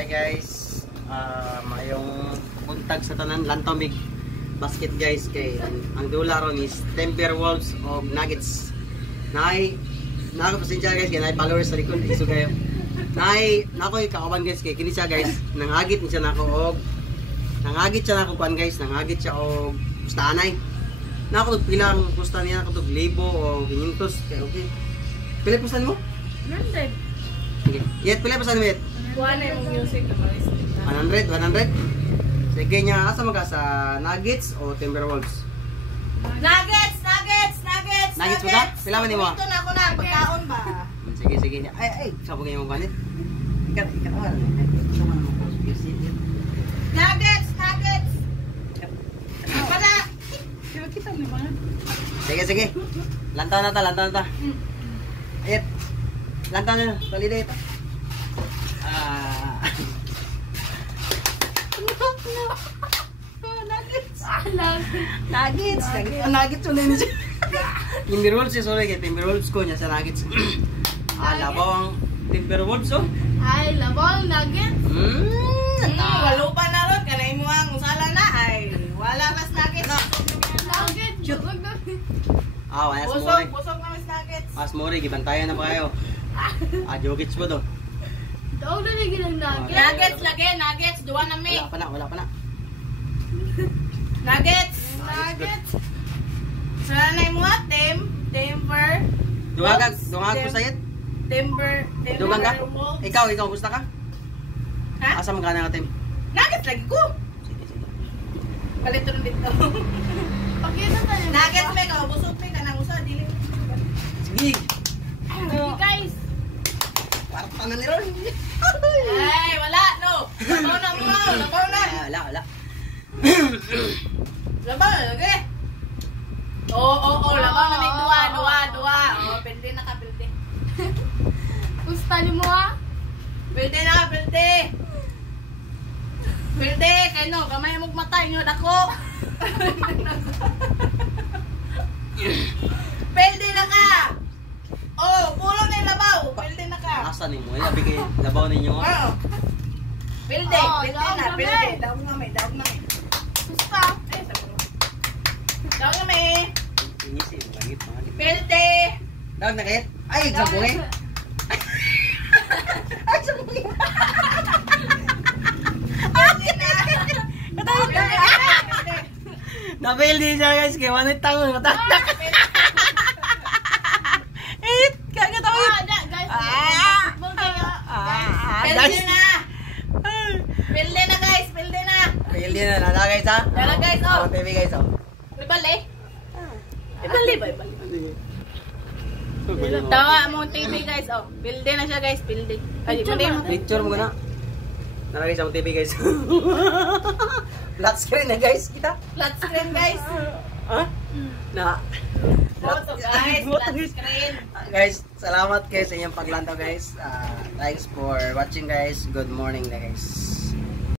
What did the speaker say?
Hi guys, mayong buntag sa tanan lantaw big basket guys kay ang dula ron is Timberwolves of Nuggets. Nako pasensya guys kay nay followers sa likod iso kayo. Nako ikauban guys kay kini siya guys nangagit ni siya nako og nangagit siya nako kuan guys, nangagit siya og pustanay. Nako tug pilang pusta niya nako tug 1,000 o 500 kay okay. Pila pustan mo? 100. Okay. Yet pila pustan mo yet? Kuha na yung music na 100? Sige niya, asa maga sa Nuggets o Timberwolves? Nuggets Nuggets maga? Pila man mo? Ito na ako na, pagkaon ba? Sige. Ay, sabog yung ganit. Ikaw, Nuggets! Wala! Kita naman. Sige. Lantaw na ta. Ayat. Lantaw na, palida ito. Nuggets yun din siya. Timberwolves siya, sorry kay Timberwolves ko niya sa Nuggets. Labaw ang Timberwolves oh. Ay, labang Nuggets. Walo pa na ron, kanay mo ang usala na ay. Wala mas Nuggets. Nuggets. Wala sa mori. Busog na mas Nuggets. Mas mori, gibantayan na pa kayo. Jokic po to. Daog na lagi ng Nuggets. Nuggets, duwa na may. Wala pa na. Nuggets. So nanay mo Timber. Dungag ko sayet. Timber. Dugang ka? Ikaw, gusto ka? Ha? Asa magkana ka, Tim? Nuggets lagi ko. Sige. Palito rin dito. Pakita tayo. Nuggets may busog may kanang usa dili. Sige. Guys. Parang na ni Ron. Ay, wala no. Labaw na. Wala. Labaw na lagi. Labaw na may duwa. Pwede na ka. Gusto mo Pwede na ka. Pwede, kay no, gamay mong matay nyo, dako. Pwede na ka. Pulo na yung labaw. Pwede na ka. Asa ni mo? Ilabi kay labaw ninyo. Pwede na. Daog na may. Gusto. Daog na may. Inisi, langit. Pwede. Daog na kayat? Ay, sabungin. Ay, sabungin. Nabil din siya guys, kaya manit tangon, mataktak. Pildi na, nala guys ha? Nala guys, oh. TV guys oh. Ibali. Tawa mo TV guys, oh. Pildi na siya guys, pildi. Picture mo na. Nala guys ang TV guys. Flat screen na guys, kita. Flat screen guys. Ha? Na. Photo guys, flat screen. Guys, salamat guys sa inyong paglantaw guys. Thanks for watching guys. Good morning na guys.